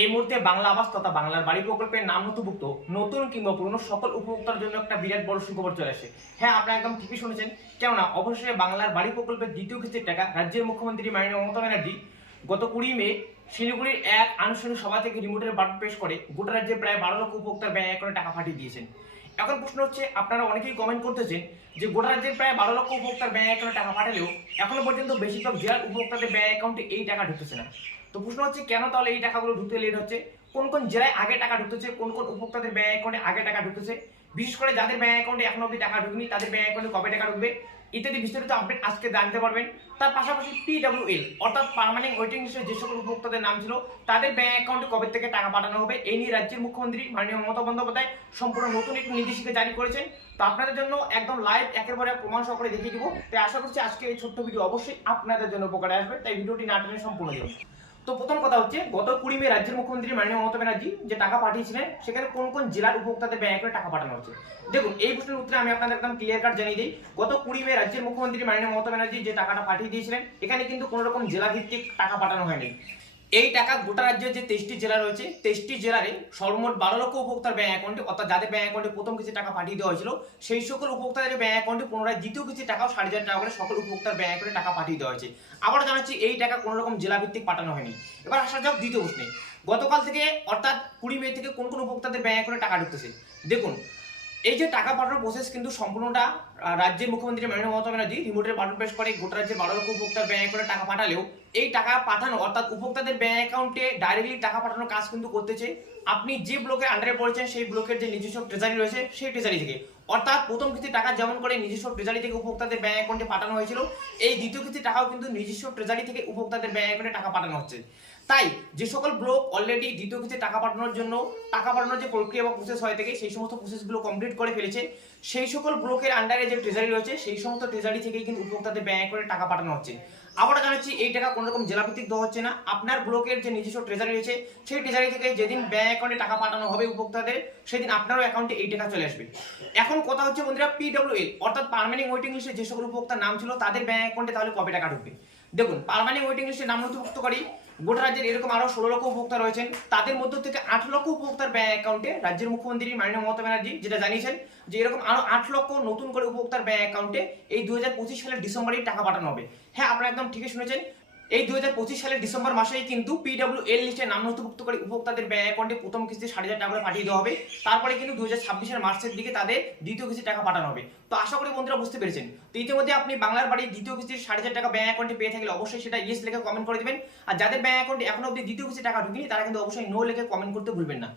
এই মুহূর্তে বাংলা আবাস তথা বাংলার বাড়ি প্রকল্পের নাম নথিভুক্ত নতুন কিংবা পুরনো সকল উপভোক্তার জন্য একটা বিরাট বড় সুখবর চলে আসে। হ্যাঁ, আপনারা একদম ঠিকই শুনেছেন। কেননা অবশ্যই বাংলার বাড়ি প্রকল্পের দ্বিতীয় কিস্তির টাকা রাজ্যের মুখ্যমন্ত্রী মাননীয় মমতা ব্যানার্জি গত 20 মে শিলিগুড়ির এক আনুষ্ঠানিক সভা থেকে রিমোটের বাটন প্রেস করে গোটা রাজ্যে প্রায় 12 লক্ষ উপভোক্তার ব্যাংক অ্যাকাউন্টে টাকা পাঠিয়ে দিয়েছেন। এখন প্রশ্ন হচ্ছে, আপনারা অনেকেই কমেন্ট করতেছেন যে গোটা রাজ্যের প্রায় 12 লক্ষ উপভোক্তার ব্যাংক অ্যাকাউন্টে টাকা পাঠালেও এখনো পর্যন্ত বেশিরভাগ জেলার উপভোক্তাদের ব্যাংক অ্যাকাউন্টে এই টাকা ঢুকতেছে না। তো প্রশ্ন হচ্ছে, কেন তাহলে এই টাকাগুলো ঢুকতে লেট হচ্ছে? কোন কোন জেলায় আগে টাকা ঢুকতেছে, কোন কোন উপভোক্তাদের ব্যাংক অ্যাকাউন্টে আগে টাকা ঢুকতেছে, বিশেষ করে যাদের ব্যাংক অ্যাকাউন্টে এখনো অবধি টাকা ঢুকেনি তাদের ব্যাংক অ্যাকাউন্টে কবে টাকা ঢুকবে ইত্যাদি বিস্তারিত আপডেট আজকে জানতে পারবেন। তার পাশাপাশি PWL অর্থাৎ পার্মানেন্ট ওয়েটিং লিস্টে যে সকল উপভোক্তাদের নাম ছিল তাদের ব্যাংক অ্যাকাউন্টে কবে থেকে টাকা পাঠানো হবে এই নিয়ে রাজ্যের মুখ্যমন্ত্রী মাননীয় মমতা বন্দ্যোপাধ্যায় সম্পূর্ণ নতুন একটি নির্দেশিকা জারি করেছেন। তো আপনাদের জন্য একদম লাইভ একেবারে প্রমাণ সহকারে দেখিয়ে দিব। তাই আশা করছি আজকে এই ছোট্ট ভিডিও অবশ্যই আপনাদের জন্য উপকারে আসবে, তাই ভিডিওটি না টেনে সম্পূর্ণ দেখুন। তো প্রথম কথা হচ্ছে, গত 20 মে রাজ্যের মুখ্যমন্ত্রী মাননীয় মমতা ব্যানার্জি যে টাকা পাঠিয়েছিলেন সেখানে কোন কোন জেলার উপভোক্তাদের ব্যাংক অ্যাকাউন্টে টাকা পাঠানো হচ্ছে। দেখুন, এই প্রশ্নের উত্তরে আমি আপনাদের একদম ক্লিয়ার কাট জানিয়ে দিই। গত 20 মে রাজ্যের মুখ্যমন্ত্রী মাননীয় মমতা ব্যানার্জি যে টাকাটা পাঠিয়ে দিয়েছিলেন এখানে কিন্তু কোনো রকম জেলা ভিত্তিক টাকা পাঠানো হয়নি। এই টাকা গোটা রাজ্যের যে 23টি জেলা রয়েছে 23টি জেলারে সর্বমোট 12 লক্ষ উপভোক্তার ব্যাংক অ্যাকাউন্টে অর্থাৎ যাদের ব্যাংক অ্যাকাউন্টে প্রথম কিস্তি টাকা পাঠিয়ে দেওয়া হয়েছিল সেই সকল উপভোক্তাদের ব্যাংক অ্যাকাউন্টে পুনরায় দ্বিতীয় কিস্তি টাকাও 4,500 টাকা করে সকল উপভোক্তার ব্যাংক অ্যাকাউন্টে টাকা পাঠিয়ে দেওয়া হয়েছে। আবার জানাচ্ছি, এই টাকা কোনো রকম জেলা ভিত্তিক পাঠানো হয়নি। এবার আসা যাক দ্বিতীয় প্রশ্নে, গতকাল থেকে অর্থাৎ 20 মে থেকে কোন কোন উপভোক্তাদের ব্যাংক অ্যাকাউন্টে টাকা ঢুকতেছে। দেখুন, এই যে টাকা পাঠানোর প্রসেস কিন্তু সম্পূর্ণটা রাজ্যের মুখ্যমন্ত্রী মাননীয় মমতা ব্যানার্জি রিমোটের বাটন প্রেস করে গোটা রাজ্যের 12 লক্ষ উপভোক্তার ব্যাংক অ্যাকাউন্টে টাকা পাঠালেও এই টাকা পাঠানো অর্থাৎ উপভোক্তাদের ব্যাংক অ্যাকাউন্টে ডাইরেক্টলি টাকা পাঠানোর কাজ কিন্তু করতেছে আপনি যে ব্লকের আন্ডারে পড়েছেন সেই ব্লকের যে নিজস্ব ট্রেজারি রয়েছে সেই ট্রেজারি থেকে। অর্থাৎ প্রথম কিস্তি টাকা যেমন করে নিজস্ব ট্রেজারি থেকে উপভোক্তাদের ব্যাংক অ্যাকাউন্টে পাঠানো হয়েছিল, এই দ্বিতীয় কিস্তি টাকাও কিন্তু নিজস্ব ট্রেজারি থেকে উপভোক্তাদের ব্যাংক অ্যাকাউন্টে টাকা পাঠানো হচ্ছে। তাই যে সকল ব্লক অলরেডি দ্বিতীয় কিস্তি টাকা পাঠানোর জন্য টাকা পাঠানোর যে প্রক্রিয়া বা প্রসেস হয় থেকে সেই সমস্ত প্রসেসগুলো কমপ্লিট করে ফেলেছে, সেই সকল ব্লকের আন্ডারে যে ট্রেজারি রয়েছে সেই সমস্ত ট্রেজারি থেকেই কিন্তু উপভোক্তাদের ব্যাংক অ্যাকাউন্টে টাকা পাঠানো হচ্ছে। আবার জানাচ্ছি, এই টাকা কোনো রকম জেলাভিত্তিক দেওয়া হচ্ছে না। আপনার ব্লকের যে নিজস্ব ট্রেজারি রয়েছে সেই ট্রেজারি থেকে যেদিন ব্যাংক অ্যাকাউন্টে টাকা পাঠানো হবে উপভোক্তাদের সেদিন আপনারও অ্যাকাউন্টে এই টাকা চলে আসবে। এখন কথা হচ্ছে বন্ধুরা, PWL অর্থাৎ পার্মানেন্ট ওয়েটিং লিস্টে যে সকল উপভোক্তার নাম ছিল তাদের ব্যাংক অ্যাকাউন্টে তাহলে কবে টাকা ঢুকবে। দেখুন, পার্মানেন্ট ওয়েটিং লিস্টে নাম নথিভুক্তকারী গোটা রাজ্যের এরকম আরো 16 লক্ষ উপভোক্তা রয়েছেন। তাদের মধ্য থেকে 8 লক্ষ উপভোক্তার ব্যাংক অ্যাকাউন্টে রাজ্যের মুখ্যমন্ত্রী মাননীয় মমতা ব্যানার্জি যেটা জানিয়েছেন যে এরকম আরো 8 লক্ষ নতুন করে উপভোক্তার ব্যাংক অ্যাকাউন্টে এই 2025 সালের ডিসেম্বরেই টাকা পাঠানো হবে। হ্যাঁ, আপনারা একদম ঠিকই শুনেছেন, এই 2025 সালের ডিসেম্বর মাসেই কিন্তু PWL লিস্টে নাম নথিভুক্তকারী উপভোক্তাদের ব্যাংক অ্যাকাউন্টে প্রথম কিস্তি 4,500 টাকা করে পাঠিয়ে দেওয়া হবে। তারপরে কিন্তু 2026 মার্চের দিকে তাদের দ্বিতীয় কিস্তি টাকা পাঠানো হবে। তো আশা করি বন্ধুরা বুঝতে পেরেছেন। তো ইতিমধ্যে আপনি বাংলার বাড়ির দ্বিতীয় কিস্তির 4,500 টাকা ব্যাংক অ্যাকাউন্টে পেয়ে থাকলে অবশ্যই সেটা ইয়েস লিখে কমেন্ট করে দিবেন। আর যাদের ব্যাংক অ্যাকাউন্টে এখনো অবধি দ্বিতীয় কিস্তি টাকা ঢুকেনি তারা কিন্তু অবশ্যই নো লিখে কমেন্ট করতে ভুলবেন না।